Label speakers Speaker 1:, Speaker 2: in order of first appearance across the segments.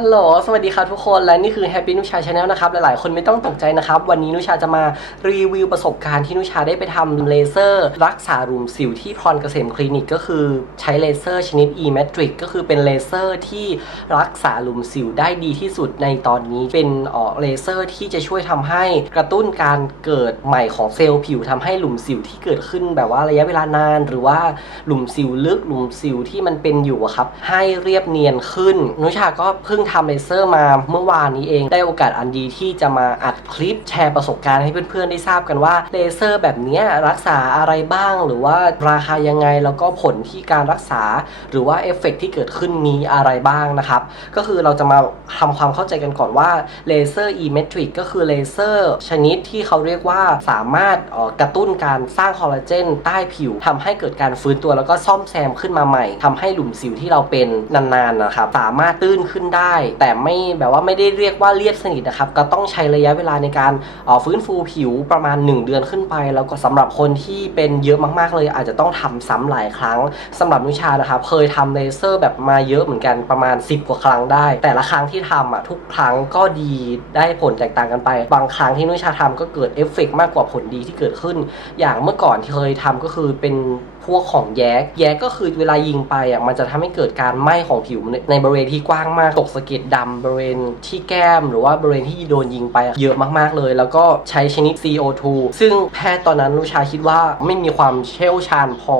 Speaker 1: ฮัลโหล สวัสดีครับทุกคน และนี่คือ Happy นุชาชาแนลนะครับ หลายๆ คนไม่ต้องตกใจนะครับ วันนี้นุชาจะมารีวิวประสบการณ์ที่นุชาได้ไปทำเลเซอร์ รักษารูมสิวที่พรเกษมคลินิก ก็คือใช้เลเซอร์ชนิด e-metric ก็คือเป็นเลเซอร์ที่รักษารูมสิวได้ดีที่สุดในตอนนี้ เป็นเอ่อเลเซอร์ที่จะช่วยทำให้กระตุ้นการเกิดใหม่ของเซลล์ผิวทำให้หลุมสิวที่เกิดขึ้นแบบว่าระยะเวลานาน หรือว่าหลุมสิวลึกหลุมสิวที่มันเป็นอยู่ครับให้เรียบเนียนขึ้น นุชาก็เพิ่งทำเลเซอร์มาเมื่อวานนี้เอง ได้โอกาสอันดีที่จะมาอัดคลิปแชร์ประสบการณ์ให้เพื่อนๆ ได้ทราบกันว่าเลเซอร์แบบนี้รักษาอะไรบ้าง หรือว่าราคายังไงแล้วก็ผลที่การรักษา หรือว่าเอฟเฟกต์ที่เกิดขึ้นมีอะไรบ้างนะครับ ก็คือเราจะมาทำความเข้าใจกันก่อนว่าเลเซอร์ e-metric ก็คือเลเซอร์ชนิดที่เขาเรียกว่าสามารถออกระตุ้นการสร้างคอลลาเจนใต้ผิวทำให้เกิดการฟื้นตัวแล้วก็ซ่อมแซมขึ้นมาใหม่ทำให้หลุมสิวที่เราเป็นนานๆนะครับสามารถตื้นขึ้นได้แต่ไม่แบบว่าไม่ได้เรียกว่าเรียบสนิทนะครับก็ต้องใช้ระยะเวลาในการฟื้นฟูผิวประมาณ 1 เดือนขึ้นไป แล้วก็สำหรับคนที่เป็นเยอะมากๆเลย อาจจะต้องทำซ้ำหลายครั้งสำหรับนุชานะครับเคยทำเลเซอร์แบบมาเยอะเหมือนกันประมาณ 10 กว่าครั้งได้ แต่ละครั้งที่ทำอะทุกครั้งก็ดีได้ผลแตกต่างกันไป บางครั้งที่นุชาทำก็เกิดเอฟเฟกต์มากกว่าผลดีที่เกิดขึ้น อย่างเมื่อก่อนที่เคยทำก็คือเป็น พวกของแย้แย้ก็คือเวลายิงไปอะมันจะทำให้เกิดการไหม้ของผิวในบริเวณที่กว้างมากตกสะเก็ดดำบริเวณที่แก้ม หรือว่าบริเวณที่โดนยิงไปเยอะมากๆเลย แล้วก็ใช้ชนิด CO2 ซึ่งแพทย์ตอนนั้นนุชาคิดว่าไม่มีความเชี่ยวชาญพอ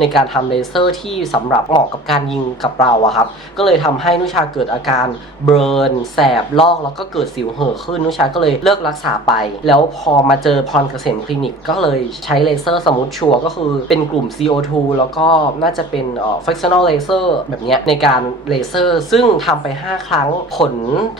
Speaker 1: ในการทำเลเซอร์ที่สำหรับเหมาะกับการยิงกับเราอะครับก็เลยทำให้นุชาเกิดอาการเบิร์นแสบลอกแล้วก็เกิดสิวเห่อขึ้นนุชาก็เลยเลิกรักษาไป แล้วพอมาเจอพรเกษมคลินิกก็เลยใช้เลเซอร์สมูทชัวก็คือเป็นกลุ่ม CO2 แล้วก็น่าจะเป็นเอ่อ fractional laser แบบเนี้ยในการเลเซอร์ ซึ่งทำไป 5 ครั้งผล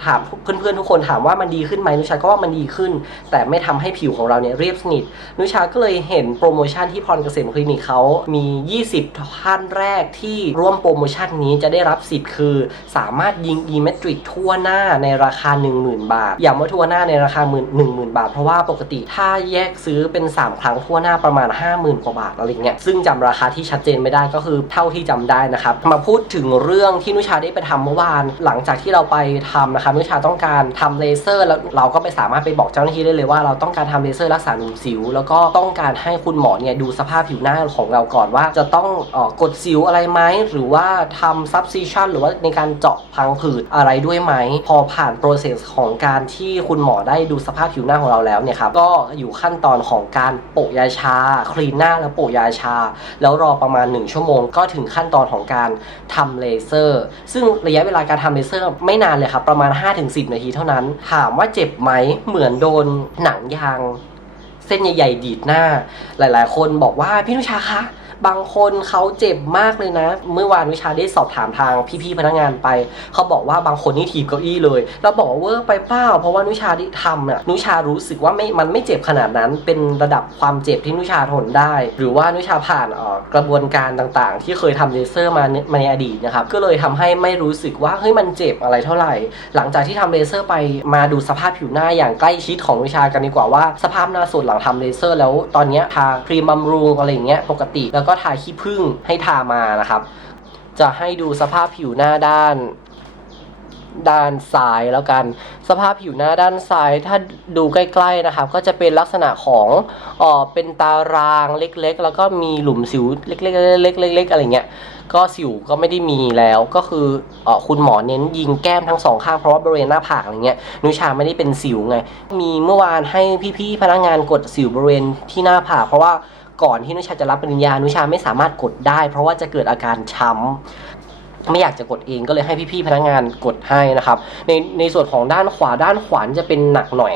Speaker 1: ถามเพื่อนๆ ทุกคนถามว่ามันดีขึ้นไหมนุชาก็ว่ามันดีขึ้น แต่ไม่ทำให้ผิวของเราเนี่ยเรียบสนิท นุชาก็เลยเห็นโปรโมชั่นที่พรเกษมคลินิกเขามี 20 ท่านแรกที่ร่วมโปรโมชั่นนี้จะได้รับสิทธิ์คือ สามารถยิง e-metric ทั่วหน้าในราคา 10,000 บาท อย่างว่าทั่วหน้าในราคา 10,000 บาท เพราะว่าปกติถ้าแยกซื้อเป็น 3 ครั้งทั่วหน้าประมาณ 50,000 กว่าบาทอะไรเงี้ยซึ่งจำราคาที่ชัดเจนไม่ได้ก็คือเท่าที่จำได้นะครับ มาพูดถึงเรื่องที่นุชาได้ไปทำเมื่อวาน หลังจากที่เราไปทำนะครับนุชาต้องการทำเลเซอร์แล้วเราก็ไปสามารถไปบอกเจ้าหน้าที่ได้เลยว่าเราต้องการทำเลเซอร์รักษาหนุ่มสิว แล้วก็ต้องการให้คุณหมอเนี่ยดูสภาพผิวหน้าของเราก่อนว่า จะต้องเอ่อกดสิวอะไรไหมหรือว่าทำซับซิชันหรือว่าในการเจาะพังผืดอะไรด้วยไหม พอผ่านโปรเซสของการที่คุณหมอได้ดูสภาพผิวหน้าของเราแล้วเนี่ยครับก็อยู่ขั้นตอนของการโปะยาชา คลีนหน้าแล้วโปะยาชาแล้วรอประมาณ 1 ชั่วโมง ก็ถึงขั้นตอนของการทำเลเซอร์ ซึ่งระยะเวลาการทำเลเซอร์ไม่นานเลยครับ ประมาณ 5-10 นาทีเท่านั้น ถามว่าเจ็บไหมเหมือนโดนหนังยาง เส้นใหญ่ๆดีดหน้า หลาย ๆ คนบอกว่าพี่นุชาคะ บางคนเขาเจ็บมากเลยนะ เมื่อวานวิชาได้สอบถามทางพี่ๆพนักงานไป เขาบอกว่าบางคนนี่ถีบเก้าอี้เลย เราบอกว่าเวอร์ไปเปล่าเพราะว่านุชาที่ทำน่ะนุชารู้สึกว่าไม่มันไม่เจ็บขนาดนั้นเป็นระดับความเจ็บที่นุชาทนได้ หรือว่านุชาผ่านออกระบวนการต่างๆ ที่เคยทำเลเซอร์มาในมาในอดีตนะครับก็เลยทำให้ไม่รู้สึกว่าเฮ้ยมันเจ็บอะไรเท่าไหร่ หลังจากที่ทำเลเซอร์ไปมาดูสภาพผิวหน้าอย่างใกล้ชิดของวิชากันดีกว่าว่าสภาพหน้าสดหลังทำเลเซอร์ แล้วตอนเนี้ยทาครีมบำรุงอะไรอย่างเงี้ยปกติแล้วก็ก็ทาขี้ผึ้งให้ทามานะครับ จะให้ดูสภาพผิวหน้าด้านด้านซ้ายแล้วกัน สภาพผิวหน้าด้านซ้ายถ้าดูใกล้ๆนะครับ ก็จะเป็นลักษณะของเอ่อเป็นตารางเล็กๆ แล้วก็มีหลุมสิวเล็กๆเล็กๆเล็กๆอะไรเงี้ยก็สิวก็ไม่ได้มีแล้วก็คือออคุณหมอเน้นยิงแก้มทั้งสองข้างเพราะว่าบริเวณหน้าผากอะไรเงี้ยนุชาไม่ได้เป็นสิวไง มีเมื่อวานให้พี่ๆพนักงานกดสิวบริเวณที่หน้าผากเพราะว่า ก่อนที่นุชาจะรับปริญญานุชาไม่สามารถกดได้ เพราะว่าจะเกิดอาการช้ำไม่อยากจะกดเองก็เลยให้พี่ๆพนักงานกดให้นะครับ ในในส่วนของด้านขวาด้านขวานจะเป็นหนักหน่อย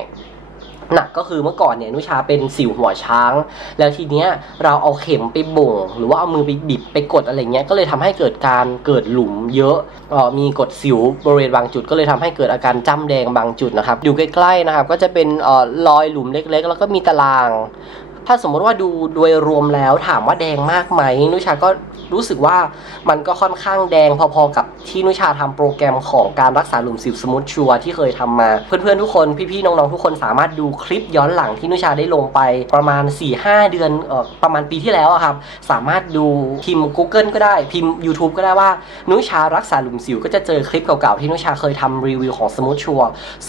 Speaker 1: หนักก็คือเมื่อก่อนเนี่ยนุชาเป็นสิวหัวช้าง แล้วทีเนี้ยเราเอาเข็มไปบ่ง หรือว่าเอามือไปบิดไปกดอะไรเงี้ยก็เลยทำให้เกิดการเกิดหลุมเยอะอ่อมีกดสิวบริเวณบางจุด ก็เลยทำให้เกิดอาการจ้ำแดงบางจุดนะครับอยู่ใกล้ๆนะครับก็จะเป็นอ่อรอยหลุมเล็กๆ แล้วก็มีตาราง ถ้าสมมติว่าดูโดยรวมแล้วถามว่าแดงมากไหมนุชาก็รู้สึกว่ามันก็ค่อนข้างแดงพอๆกับที่นุชาทำโปรแกรมของการรักษาหลุมสิวสมูทชัวที่เคยทำมา เพื่อนๆทุกคนพี่ๆน้องๆทุกคนสามารถดูคลิปย้อนหลังที่นุชาได้ลงไปประมาณ 4-5 เดือนเออประมาณปีที่แล้วครับ สามารถดูพิมพ์ Google ก็ได้พิมพ์ YouTube ก็ได้ว่านุชารักษาหลุมสิวก็จะเจอคลิปเก่าๆที่นุชาเคยทำรีวิวของสมูทชัว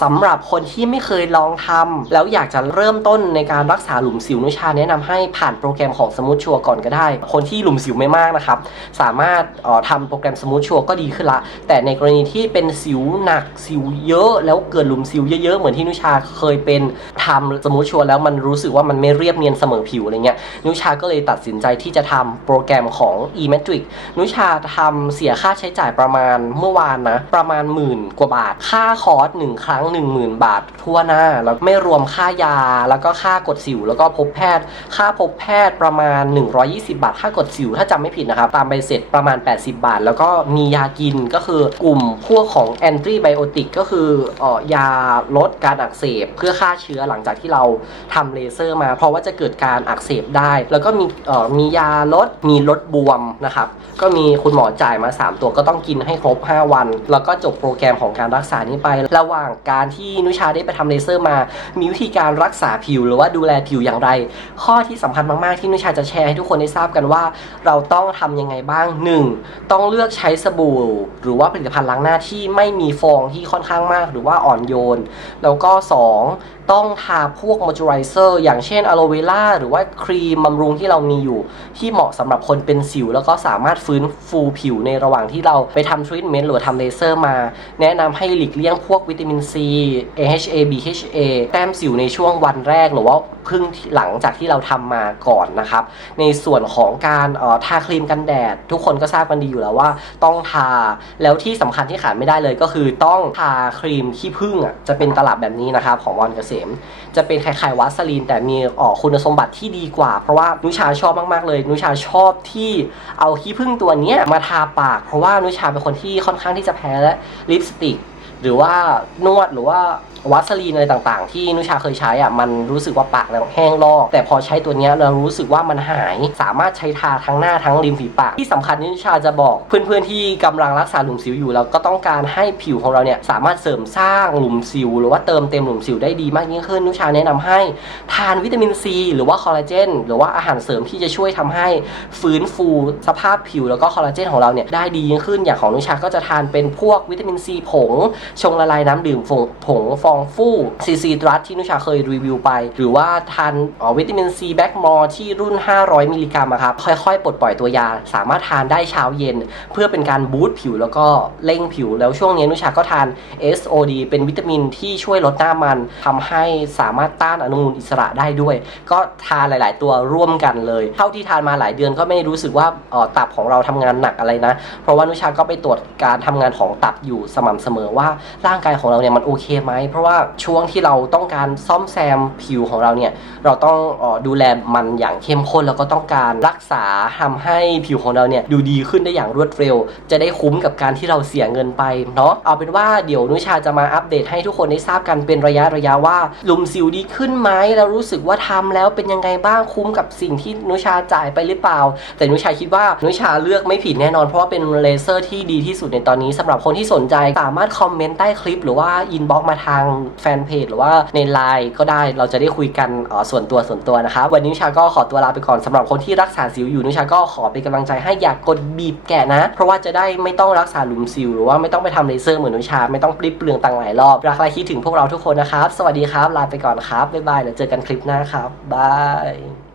Speaker 1: สำหรับคนที่ไม่เคยลองทำแล้วอยากจะเริ่มต้นในการรักษาหลุมสิวนุชาแนะนำให้ผ่านโปรแกรมของสมูทชัวก่อนก็ได้ คนที่หลุมสิวไม่มากนะครับ สามารถออทำโปรแกรมสมูทชัวก็ดีขึ้นละ แต่ในกรณีที่เป็นสิวหนักสิวเยอะ แล้วเกิดหลุมสิวเยอะๆ เหมือนที่นุชาเคยเป็น ทำสมูทชัวร์แล้วมันรู้สึกว่ามันไม่เรียบเนียนเสมอผิวอะไรเงี้ยนุชาก็เลยตัดสินใจที่จะทำโปรแกรมของ e-metric นุชาทำเสียค่าใช้จ่ายประมาณเมื่อวานนะ ประมาณหมื่นกว่าบาท ค่าคอร์สหนึ่งครั้ง 10,000 บาท ทั่วหน้า แล้วไม่รวมค่ายา แล้วก็ค่ากดสิว แล้วก็พบแพทย์ ค่าพบแพทย์ประมาณ 120 บาท ค่ากดสิว ถ้าจำไม่ผิดนะครับ ตามใบเสร็จประมาณ 80 บาท แล้วก็มียากินก็คือกลุ่มพวกของแอนตี้ไบโอติกก็คือออยาลดการอักเสบเพื่อฆ่าเชื้อหลังังจากที่เราทำเลเซอร์มา เพราะว่าจะเกิดการอักเสบได้ แล้วก็มีมียาลดมีลดบวมนะครับก็มีคุณหมอจ่ายมา 3 ตัวก็ต้องกินให้ครบ 5 วัน แล้วก็จบโปรแกรมของการรักษานี้ไประหว่างการที่นุชาได้ไปทำเลเซอร์มา มีวิธีการรักษาผิวหรือว่าดูแลผิวอย่างไร ข้อที่สำคัญมากๆที่นุชาจะแชร์ให้ทุกคนได้ทราบกันว่า เราต้องทำยังไงบ้าง 1. ต้องเลือกใช้สบู่ หรือว่าผลิตภัณฑ์ล้างหน้าที่ไม่มีฟองที่ค่อนข้างมาก หรือว่าอ่อนโยน แล้วก็ 2. ต้องทาพวกมอยเจอไรเซอร์อย่างเช่นอะโลเวล่าหรือว่าครีมบำรุงที่เรามีอยู่ ที่เหมาะสำหรับคนเป็นสิว แล้วก็สามารถฟื้นฟูผิวในระหว่างที่เราไปทำทรีทเมนต์หรือทำเลเซอร์มา แนะนำให้หลีกเลี่ยงพวกวิตามินซี AHA BHA แต้มสิวในช่วงวันแรกหรือว่าพึ่งหลังจากที่เราทำมาก่อนนะครับ ในส่วนของการเอ่อทาครีมกันแดด ทุกคนก็ทราบกันดีอยู่แล้วว่า ต้องทาแล้วที่สำคัญที่ขาดไม่ได้เลยก็คือต้องทาครีมขี้ผึ้งอะจะเป็นตลับแบบนี้นะครับของวอนเกษม จะเป็นคล้ายๆวัสลีน แต่มีออกคุณสมบัติที่ดีกว่า เพราะว่านุชาชอบมากๆเลย นุชาชอบที่เอาขี้ผึ้งตัวนี้มาทาปาก เพราะว่านุชาเป็นคนที่ค่อนข้างที่จะแพ้และลิปสติก หรือว่านวดหรือว่าวัสลีนอะไรต่างๆ ที่นุชาเคยใช้อะมันรู้สึกว่าปากเราแห้งลอก แต่พอใช้ตัวนี้เรารู้สึกว่ามันหายสามารถใช้ทาทั้งหน้าทั้งริมฝีปาก ที่สำคัญนุชาจะบอก เพื่อนๆที่กำลังรักษาหลุมสิวอยู่แล้วก็ต้องการให้ผิวของเราเนี่ยสามารถเสริมสร้างหลุมสิว หรือว่าเติมเต็มหลุมสิวได้ดีมากยิ่งขึ้นนุชาแนะนำให้ทานวิตามินซีหรือว่าคอลลาเจนหรือว่าอาหารเสริมที่จะช่วยทำให้ฟื้นฟูสภาพผิวแล้วก็คอลลาเจนของเราเนี่ยได้ดียิ่งขึ้นอย่างของนุชาก็จะทานเป็นพวกวิตามินซีผงชงละลายน้ำดื่มผงผงฟองฟู่ซีซีดรัสที่นุชาเคยรีวิวไป หรือว่าทานออวิตามินซีแบ็กมอร์ที่รุ่น 500 มิลลิกรัมอะครับค่อยๆ ปลดปล่อยตัวยา สามารถทานได้เช้าเย็น เพื่อเป็นการบูตผิวแล้วก็เร่งผิว แล้วช่วงนี้นุชาก็ทาน SOD เป็นวิตามินที่ช่วยลดหน้ามันทำให้สามารถต้านอนุมูลอิสระได้ด้วย ก็ทานหลาย ๆ ตัวร่วมกันเลย เท่าที่ทานมาหลายเดือนก็ไม่รู้สึกว่าออตับของเราทำงานหนักอะไรนะ เพราะว่านุชาก็ไปตรวจการทำงานของตับอยู่สม่ำเสมอว่าร่างกายของเราเนี่ยมันโอเคไหม เพราะว่าช่วงที่เราต้องการซ่อมแซมผิวของเราเนี่ยเราต้องออดูแลมันอย่างเข้มข้นแล้วก็ต้องการรักษาทำให้ผิวของเราเนี่ยดูดีขึ้นได้อย่างรวดเร็ว จะได้คุ้มกับการที่เราเสียเงินไปเนาะเอาเป็นว่าเดี๋ยวนุชาจะมาอัปเดตให้ทุกคนได้ทราบกันเป็นระยะระยะว่าหลุมสิวดีขึ้นไหมแล้วรู้สึกว่าทำแล้วเป็นยังไงบ้างคุ้มกับสิ่งที่นุชาจ่ายไปหรือเปล่า แต่นุชาคิดว่านุชาเลือกไม่ผิดแน่นอนเพราะว่าเป็นเลเซอร์ที่ดีที่สุดในตอนนี้สำหรับคนที่สนใจสามารถคอมเมนต์ใต้คลิป หรือว่าอินบ็อกมาทางแฟนเพจหรือว่าในไลน์ก็ได้เราจะได้คุยกันอ่อส่วนตัวส่วนตัวนะครับวันนี้นุชาก็ขอตัวลาไปก่อนสำหรับคนที่รักษาสิวอยู่นุชาก็ขอเป็นกำลังใจให้อย่ากกดบีบแกะนะ เพราะว่าจะได้ไม่ต้องรักษาหลุมสิวหรือว่าไม่ต้องไปทำเลเซอร์เหมือนนุชาไม่ต้องปริบเปลืองตังหลายรอบรักและคิดถึงพวกเราทุกคนนะครับ สวัสดีครับลาไปก่อนครับบ๊ายบายเดี๋ยวเจอกันคลิปหน้าครับบาย